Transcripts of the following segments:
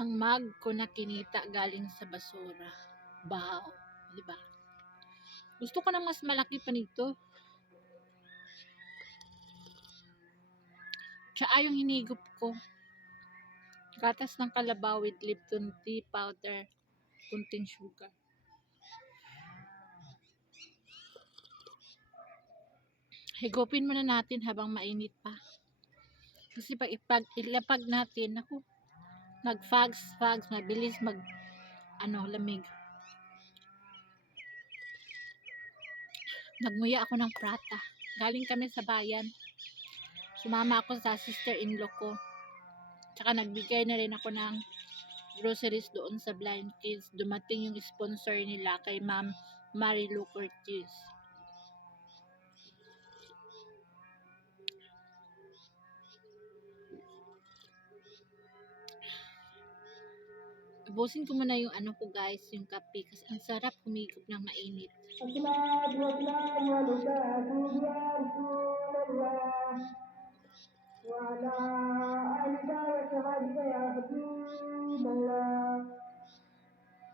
Ang mug ko na kinita galing sa basura. Wow, di ba? Gusto ko na mas malaki pa nito. Tsaka yung hinigop ko. Gatas ng kalabaw with Lipton tea powder, kunting sugar. Higupin muna natin habang mainit pa. Kasi pag ilapag natin, ako, nag-fags, mabilis lamig. Nagmuya ako ng prata. Galing kami sa bayan. Sumama ako sa sister-in-law ko. Tsaka nagbigay na rin ako ng groceries doon sa Blind Kids. Dumating yung sponsor nila kay Ma'am Marilu Curtis. Ubusin ko muna yung ko guys, yung kape. Kasi ang sarap humigop ng mainit. وعلى آلك وصحبك يا حبيب الله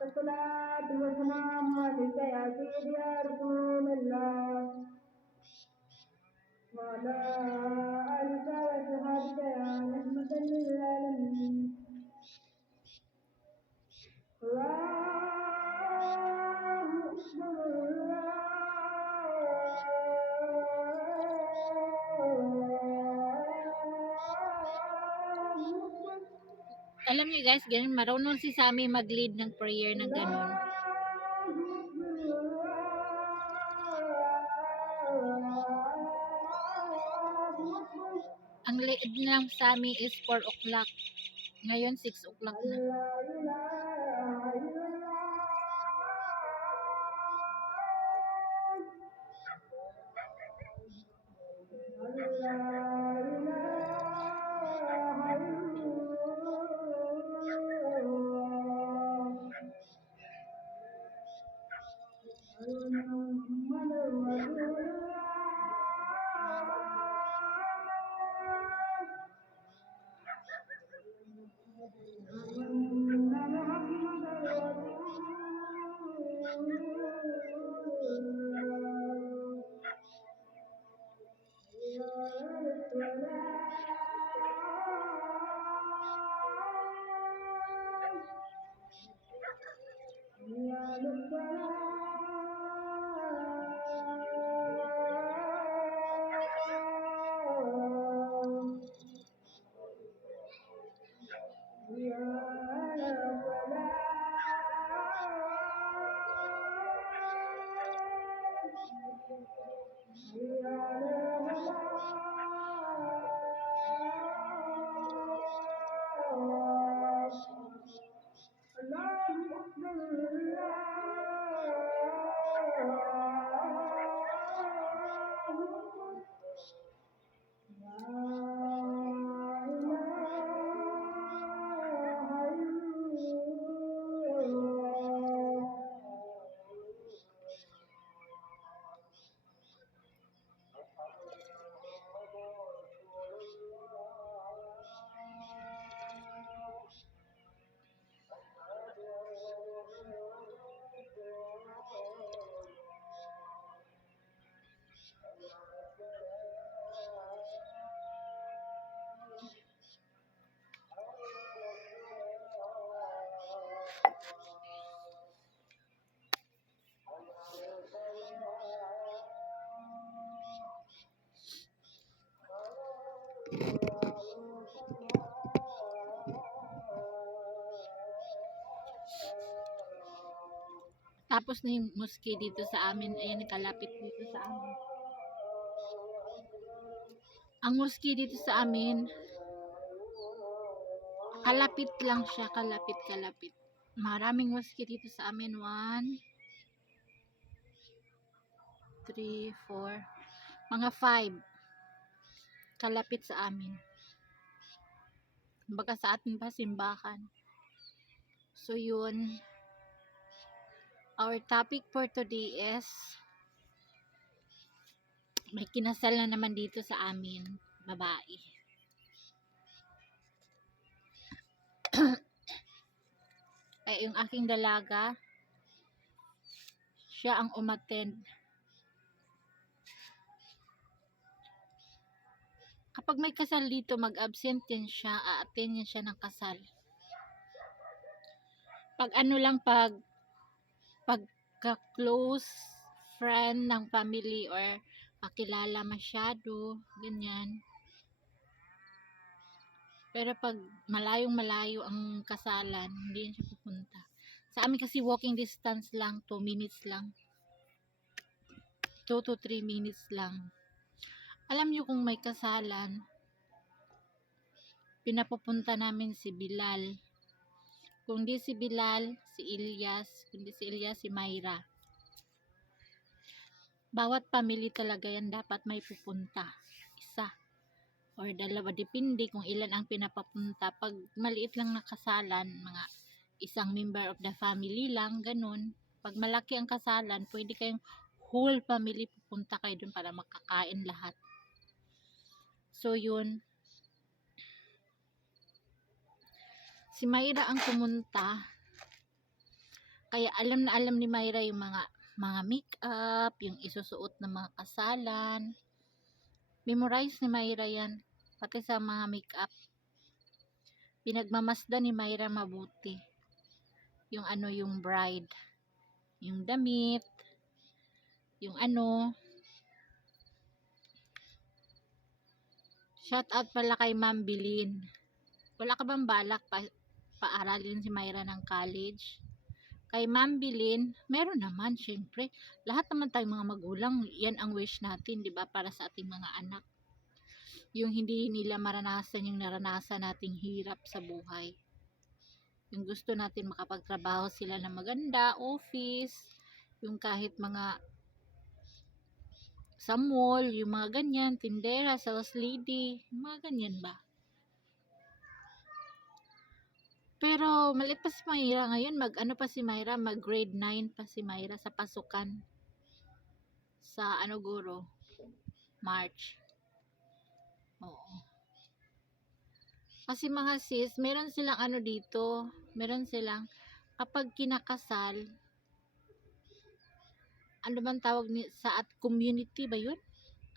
الصلاة والسلام عليك يا سيدي يا رسول الله وعلى آلك وصحبك يا رحمة للعالمين Alam niyo guys, ganun, marunong si Sammy mag-lead ng prayer na ganun. Ang lead ng Sammy is 4 o'clock. Ngayon 6 o'clock na. Tapos na yung mosque dito sa amin. Ayan, nakalapit dito sa amin. Ang mosque dito sa amin, kalapit lang siya. Kalapit. Maraming mosque dito sa amin. 1, 3, 4, mga 5. Kalapit sa amin. Baka sa atin pa simbahan. So yun. Our topic for today is may kinasal na naman dito sa amin, babae. Kaya yung aking dalaga, siya ang umattend. Kapag may kasal dito, mag-absent din siya, a-attend yan siya ng kasal. Pag ano lang, pagka-close friend ng family or kakilala masyado, ganyan. Pero pag malayong-malayo ang kasalan, hindi yan siya pupunta. Sa amin kasi walking distance lang, 2 minutes lang. 2 to 3 minutes lang. Alam nyo kung may kasalan, pinapupunta namin si Bilal. Kung di si Bilal, si Ilyas. Kung di si Ilyas, si Myra. Bawat family talaga yan dapat may pupunta. Isa or dalawa, depende kung ilan ang pinapapunta. Pag maliit lang na kasalan, mga isang member of the family lang, ganun. Pag malaki ang kasalan, pwede kayong whole family pupunta kayo dun para makakain lahat. So yun, si Myra ang pumunta, kaya alam na alam ni Myra yung mga make-up, yung isusuot ng mga kasalan. Memorize ni Myra yan, pati sa mga make-up. Pinagmamasdan ni Myra mabuti. Yung ano, yung bride. Yung damit. Yung ano. Shout out pala kay Ma'am Bilin. Wala ka bang balak paaralin si Myra ng college? Kay Ma'am Bilin, meron naman, syempre. Lahat naman tayong mga magulang, yan ang wish natin, di ba, para sa ating mga anak. Yung hindi nila maranasan yung naranasan nating hirap sa buhay. Yung gusto natin makapagtrabaho sila na maganda, office, yung kahit mga sa mall, yung mga ganyan, tindera, sales lady, mga ganyan ba. Pero maliit pa si Myra ngayon, mag-ano pa si Myra, mag grade 9 pa si Myra sa pasukan. Sa ano guro, March. Oo. Kasi mga sis, meron silang ano dito, meron silang, kapag kinakasal, ano bang tawag ni, sa at community ba yun?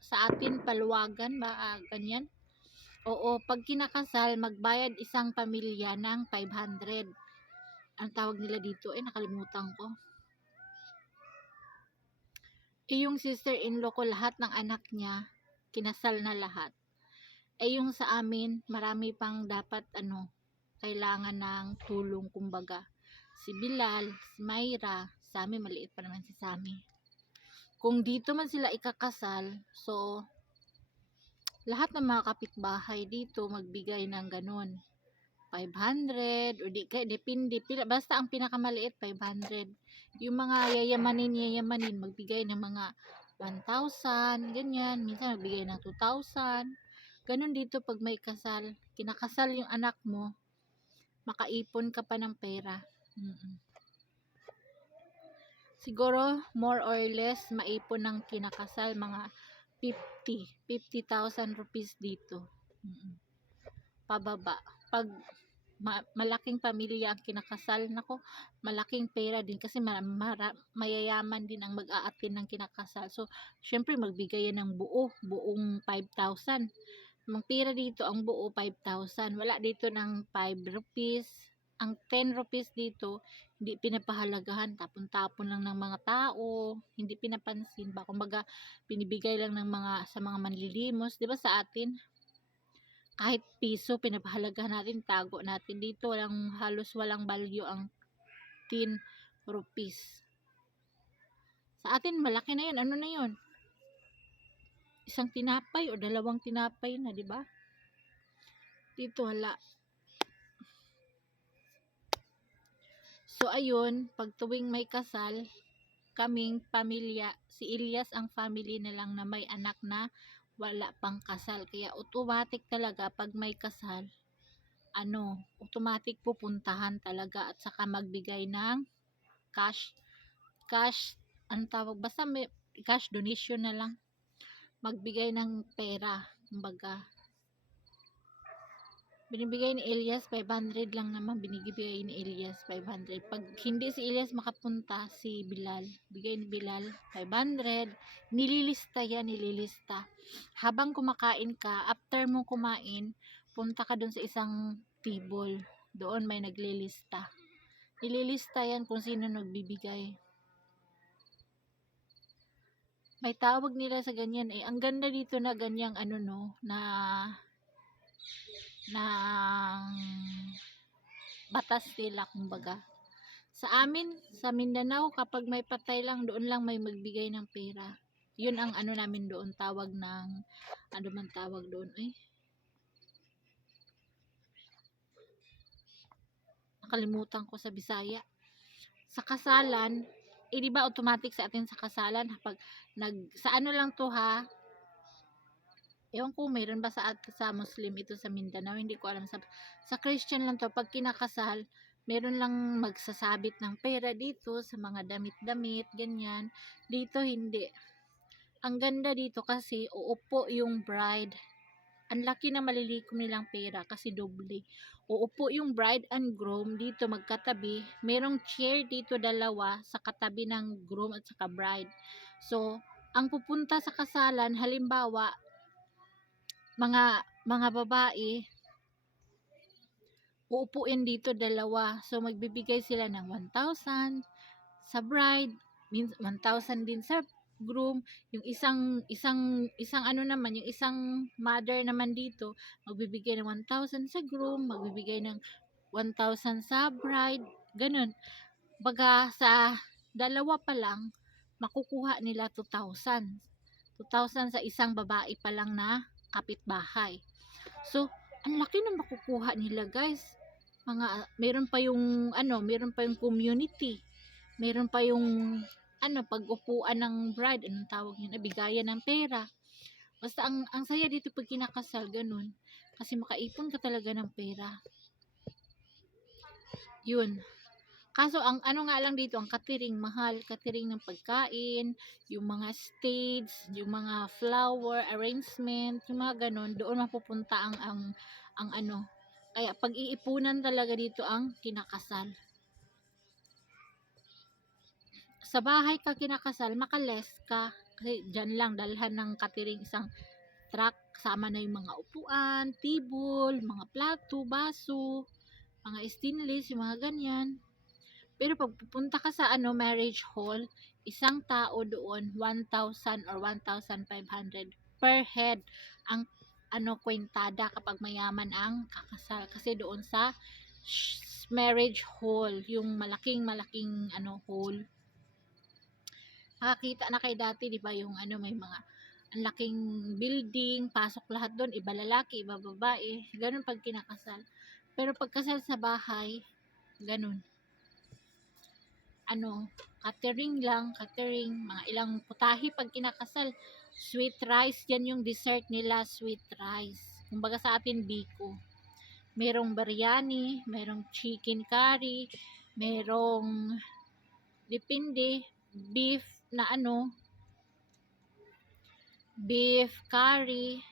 Sa atin, paluwagan ba, ganyan? Oo, pag kinakasal, magbayad isang pamilya ng 500. Ang tawag nila dito, nakalimutan ko. Yung sister-in-law ko, lahat ng anak niya, kinasal na lahat. Yung sa amin, marami pang dapat, kailangan ng tulong, kumbaga. Si Bilal, si Myra, sa amin, maliit pa naman si Sammy. Kung dito man sila ikakasal, so, lahat ng mga kapitbahay dito magbigay ng ganun 500 o di kaya depende basta ang pinakamaliit 500. Yung mga yayamanin magbigay ng mga 1,000 ganyan, minsan magbigay ng 2,000. Ganun dito pag may kasal, kinakasal yung anak mo, makaipon ka pa ng pera. Siguro more or less maipon ng kinakasal mga 50,000 rupees dito. Pababa. Pag malaking pamilya ang kinakasal, nako, malaking pera din kasi mayayaman din ang mag-a-attend ng kinakasal. So, syempre magbigay yan ng buong 5,000. Ang pera dito, ang buo 5,000. Wala dito ng 5 rupees. Ang 10 rupees dito, hindi pinapahalagahan, tapon-tapon lang ng mga tao, hindi pinapansin ba, kumbaga binibigay lang ng mga sa mga manlilimos, 'di ba sa atin? Kahit piso pinapahalagahan natin, tago natin. Dito halos walang value ang 10 rupees. Sa atin malaki na 'yun. Ano na 'yun? Isang tinapay o dalawang tinapay na, 'di ba? Dito wala. So ayun, pag tuwing may kasal, kaming pamilya, si Ilyas ang family na lang na may anak na wala pang kasal. Kaya automatic talaga pag may kasal, automatic pupuntahan talaga at saka magbigay ng cash, basta may cash donation na lang. Magbigay ng pera, kumbaga. Binibigay ni Elias 500 lang naman, binibigay ni Elias 500. Pag hindi si Elias makapunta, si Bilal, bigay ni Bilal 500. Nililista yan, nililista. Habang kumakain ka, after mo kumain, punta ka dun sa isang table. Doon may naglilista. Nililista yan kung sino nagbibigay. May tawag nila sa ganyan eh. Ang ganda dito na ganyang ano no, na batas nila kumbaga. Sa amin, sa Mindanao, kapag may patay lang, doon lang may magbigay ng pera. Yun ang ano namin doon, tawag ng, ano man tawag doon, nakalimutan ko sa Bisaya. Sa kasalan, di ba automatic sa atin sa kasalan, pag sa ano lang to ha, ewan ko, mayroon ba sa Muslim ito sa Mindanao, hindi ko alam, sa Christian lang to, pag kinakasal, meron lang magsasabit ng pera dito sa mga damit-damit, ganyan. Dito hindi. Ang ganda dito kasi uupo yung bride. Ang laki na malilikom nilang pera kasi doble. Uupo yung bride and groom dito magkatabi. Merong chair dito dalawa sa katabi ng groom at saka bride. So, ang pupunta sa kasalan, halimbawa, mga babae, uupuin dito dalawa. So, magbibigay sila ng 1,000 sa bride, 1,000 din sa groom. Yung isang ano naman, yung isang mother naman dito, magbibigay ng 1,000 sa groom, magbibigay ng 1,000 sa bride, ganun. Baga sa dalawa pa lang, makukuha nila 2,000. 2,000 sa isang babae pa lang na kapitbahay. So, ang laki na makukuha nila, guys. Meron pa yung meron pa yung community. Meron pa yung pag-upuan ng bride, anong tawag yun, bigayan ng pera. Basta ang saya dito pag kinakasal, ganun. Kasi makaipon ka talaga ng pera. Yun. Kaso ang ano nga lang dito, ang catering, mahal. Catering ng pagkain, yung mga stage, yung mga flower arrangement, yung mga ganun, doon mapupunta ang ano. Kaya pag-iipunan talaga dito ang kinakasal. Sa bahay ka kinakasal, makaless ka. Kasi dyan lang, dalhan ng catering isang truck, kasama na yung mga upuan, table, mga plato, baso, mga stainless, yung mga ganyan. Pero pag pupunta ka sa marriage hall, isang tao doon 1,000 or 1,500 per head ang kwentada kapag mayaman ang kakasal, kasi doon sa marriage hall, yung malaking hall. Nakakita na kay dati, di ba, yung may mga ang laking building, pasok lahat doon, iba lalaki, iba babae, ganun pag kinakasal. Pero pag kasal sa bahay, ganun. Catering lang, mga ilang putahe pag kinakasal. Sweet rice, yan yung dessert nila, sweet rice. Kumbaga sa atin, biko. Merong biryani, merong chicken curry, merong depende, beef na beef curry,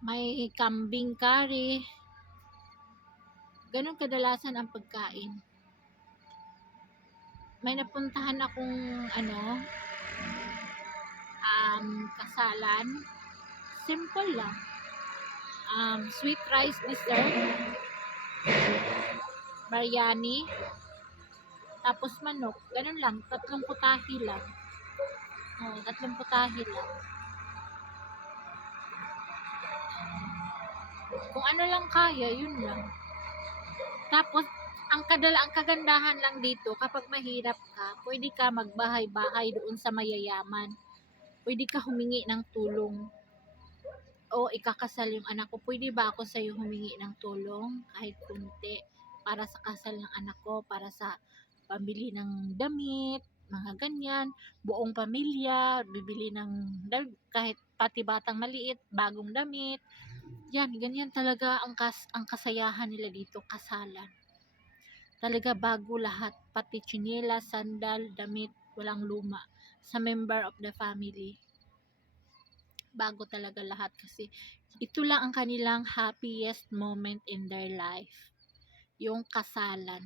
may kambing curry. Ganun kadalasan ang pagkain. May napuntahan akong kasalan, simple lang, sweet rice dessert, biryani, tapos manok, ganun lang, 3 putahe lang. 3 putahe lang. Kung ano lang kaya, yun lang. Tapos ang kagandahan lang dito, kapag mahirap ka, pwede ka magbahay-bahay doon sa mayayaman. Pwede ka humingi ng tulong. O ikakasal yung anak ko, pwede ba ako sa iyo humingi ng tulong kahit kunti para sa kasal ng anak ko, para sa pambili ng damit, mga ganyan, buong pamilya, bibili ng kahit pati batang maliit, bagong damit. Yan, ganyan talaga ang kasayahan nila dito, kasalan. Talaga bago lahat, pati tsinelas, sandal, damit, walang luma, sa member of the family. bago talaga lahat kasi ito lang ang kanilang happiest moment in their life. Yung kasalan,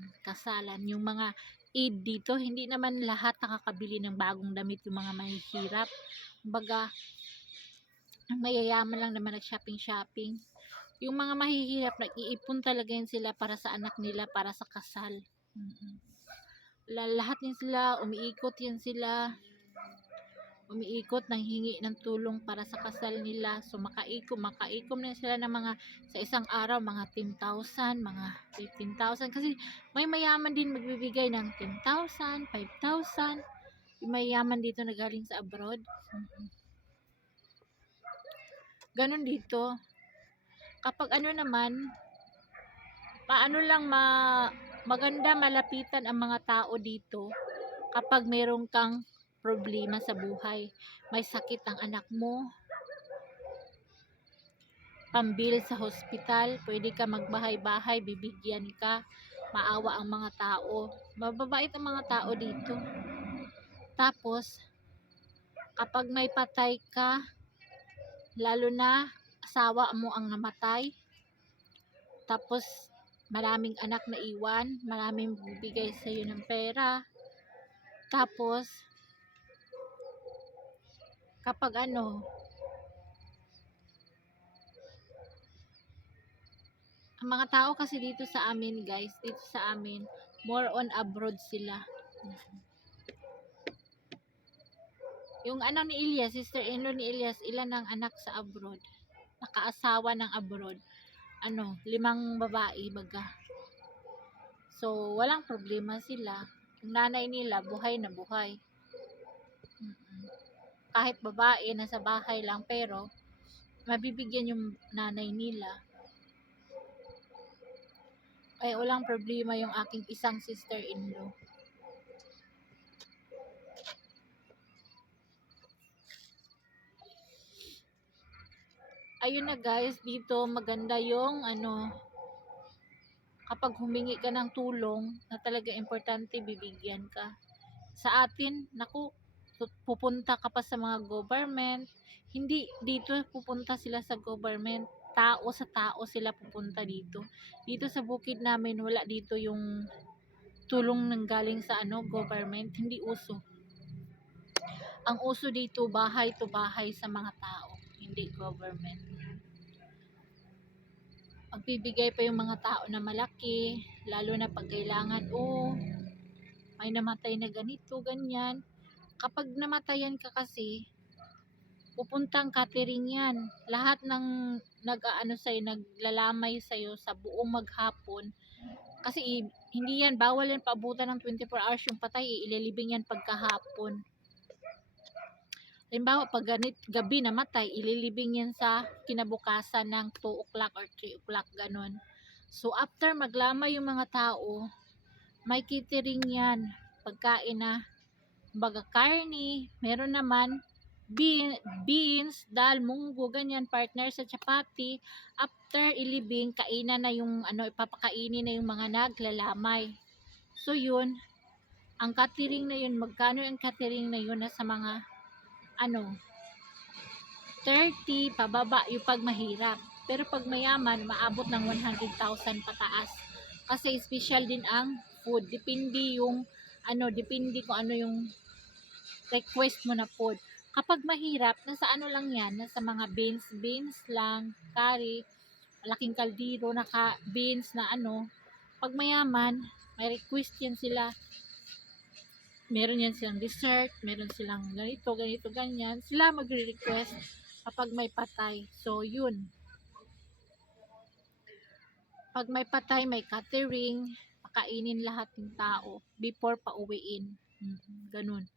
yung mga aid dito, hindi naman lahat nakakabili ng bagong damit yung mga mahihirap. Kumbaga, ang mayayaman lang naman nag-shopping. Yung mga mahihirap, nag-iipon talaga yun sila para sa anak nila, para sa kasal. Mm. Lahat din sila, umiikot nang hingi ng tulong para sa kasal nila. So makaikom na sila ng mga sa isang araw mga 10,000, mga 15,000 kasi may mayaman din magbibigay ng 10,000, 5,000. Yung mayaman dito na galing sa abroad. Ganon dito. Kapag ano naman, paano lang maganda malapitan ang mga tao dito kapag meron kang problema sa buhay. May sakit ang anak mo, pambil sa hospital, pwede ka magbahay-bahay, bibigyan ka, maawa ang mga tao. Mababait ang mga tao dito. Tapos, kapag may patay ka, lalo na asawa mo ang namatay, tapos maraming anak na iwan, maraming bibigay sa iyo ng pera, tapos kapag ang mga tao kasi dito sa amin guys, dito sa amin, more on abroad sila. Yung ni Elias, sister-in-law ni Elias, ilan ang anak sa abroad? Nakaasawa ng abroad. 5 babae baga. So, walang problema sila. Yung nanay nila, buhay na buhay. Kahit babae, nasa bahay lang, pero mabibigyan yung nanay nila. Kaya walang problema yung aking isang sister-in-law. Ayun na guys, dito maganda yung kapag humingi ka ng tulong na talaga importante, bibigyan ka. Sa atin, naku, pupunta ka pa sa mga government, hindi dito pupunta sila sa government, tao sa tao sila pupunta dito. Dito sa bukid namin, wala dito yung tulong nang galing sa government, hindi uso. Ang uso dito, bahay to bahay sa mga tao, hindi government. Magbibigay pa yung mga tao na malaki, lalo na pag kailangan, may namatay na ganito, ganyan. Kapag namatayan ka kasi, pupuntang catering yan. Lahat ng naglalamay sa'yo sa buong maghapon. Kasi hindi yan, bawal yan paabutan ng 24 hours yung patay, ililibing yan pagkahapon. Halimbawa, pag gabi namatay, ililibing yan sa kinabukasan ng 2 o'clock or 3 o'clock, ganon. So, after maglamay yung mga tao, may catering yan. Pagkain na, baga karni, meron naman, beans, dal, munggo, ganyan, partner sa chapati. After ilibing, kainan na yung, ipapakainin na yung mga naglalamay. So, yun, ang catering na yun, magkano yung catering na yun, nasa mga 30 pababa yung pag mahirap. Pero pag mayaman, maabot ng 100,000 pataas. Kasi special din ang food. Depende kung ano yung request mo na food. Kapag mahirap, nasa lang yan, nasa mga beans lang, curry, malaking kaldero, beans na Pag mayaman, may request yan sila. Meron yan silang dessert, meron silang ganito, ganyan. Sila magre-request kapag may patay. So, yun. Pag may patay, may catering, pakainin lahat ng tao before pauwiin. Ganun.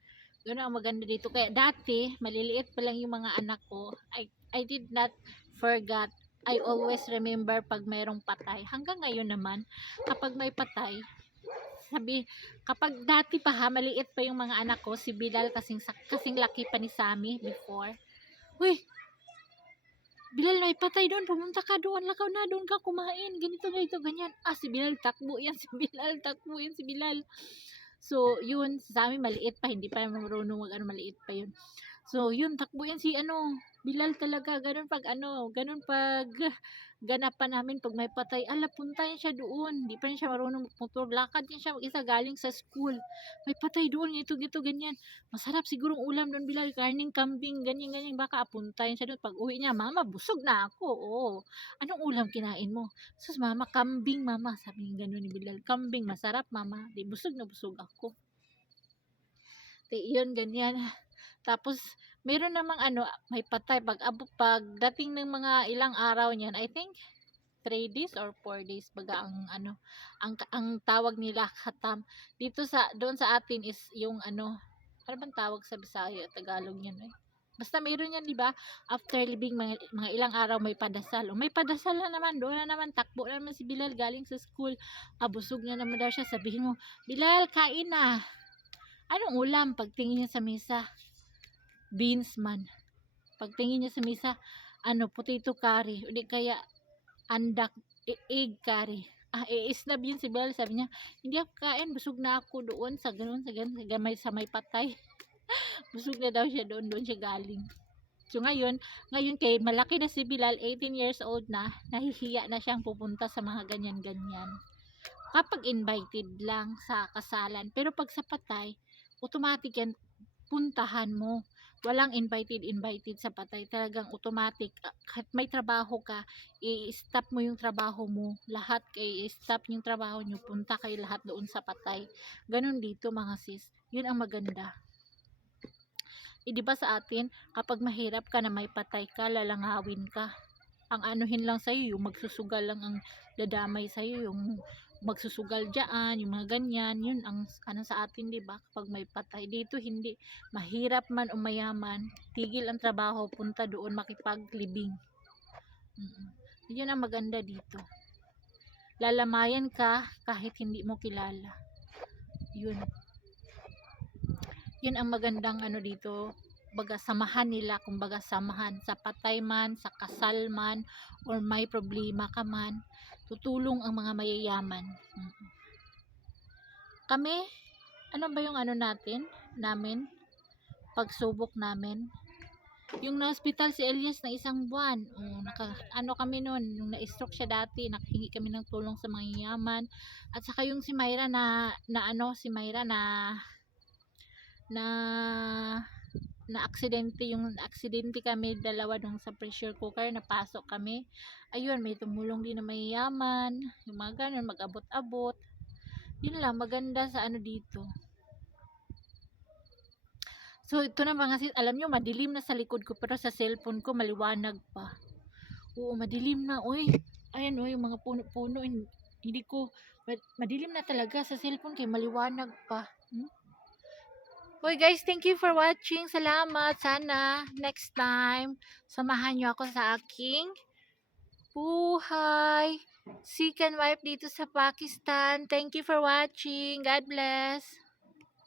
Ganun ang maganda dito. Kaya dati, maliliit pa lang yung mga anak ko. I did not forget. I always remember pag mayroong patay. Hanggang ngayon naman, kapag may patay, kapag dati pa maliit pa yung mga anak ko, si Bilal kasing laki pa ni Sammy before. Uy, Bilal, may patay doon, pumunta ka doon, lakaw na, doon ka kumain, ganito, ganyan. Si Bilal, takbo yan, si Bilal. So, yun, sa amin maliit pa, hindi pa marunong maliit pa yun. So, yun, takbo yan si ano, Bilal talaga, ganun pag ganapan namin pag may patay, ala, puntayan siya doon, di pa rin siya marunong magmotor, lakad din siya mag-isa galing sa school, may patay doon, ito, ganyan, masarap sigurong ulam doon, Bilal, karning kambing, ganyan, baka puntayan siya doon, pag uwi niya, mama, busog na ako, oo, anong ulam kinain mo? Sus, mama, kambing, mama, sabi niya ganun ni Bilal, kambing, masarap, mama, di busog na busog ako. Yun, ganyan. Tapos, meron namang ano, may patay pag dating ng mga ilang araw niyan, I think 3 days or 4 days baga ang ano, ang tawag nila khatam. Dito sa doon sa atin is yung ano bang tawag sa Bisaya, Tagalog niyan eh. Basta meron yan, di ba? After libing mga ilang araw may padasal. O may padasal na naman, doon na naman takbo na naman si Bilal galing sa school. Abusog na naman daw siya. Sabihin mo, Bilal, kain na. Anong ulam? Pagtingin niya sa mesa, beans man. Pagtingin niya sa mesa, potato curry. O di kaya, andak, egg curry. Isnab yun si Belle. Sabi niya, hindi ako kain, busog na ako doon sa ganun, sa may patay. Busog na daw siya doon siya galing. So ngayon kay malaki na si Bilal, 18 years old na, nahihiya na siyang pupunta sa mga ganyan-ganyan. Kapag invited lang sa kasalan, pero pag sa patay, automatic yan, puntahan mo. Walang invited sa patay, talagang automatic. Kahit may trabaho ka, i-stop mo yung trabaho mo, lahat i-stop yung trabaho nyo, punta kayo lahat doon sa patay. Ganun dito mga sis, yun ang maganda. Di ba sa atin, kapag mahirap ka na may patay ka, lalangawin ka. Ang anuhin lang sa'yo, yung magsusugal lang ang dadamay sa'yo, yung magsusugal dyan, yung mga ganyan, yun ang ano sa atin, di ba? Kapag may patay, dito hindi. Mahirap man o mayaman, tigil ang trabaho, punta doon makipaglibing. Yun ang maganda dito. Lalamayan ka kahit hindi mo kilala. Yun ang magandang ano dito, baga samahan nila, kumbaga samahan sa patay man, sa kasal man, or may problema ka man, tutulong ang mga mayayaman. Kami, ano ba yung namin, pagsubok namin, yung na-hospital si Elias na 1 buwan, kami noon, nung na-stroke siya dati, nakahingi kami ng tulong sa mga yaman, at saka yung si Myra na aksidente kami dalawa nung sa pressure cooker, napasok kami, ayun, may tumulong din na mayayaman, yung mga ganun, mag-abot-abot. Yun lang maganda sa ano dito. So ito na mga sis, alam nyo madilim na sa likod ko, pero sa cellphone ko maliwanag pa. Oo, madilim na, oy, ayan, oy, yung mga puno-puno, hindi ko, madilim na talaga sa cellphone kay maliwanag pa. Hoy guys, thank you for watching. Salamat. Sana next time samahan nyo ako sa aking buhay second wife dito sa Pakistan. Thank you for watching. God bless.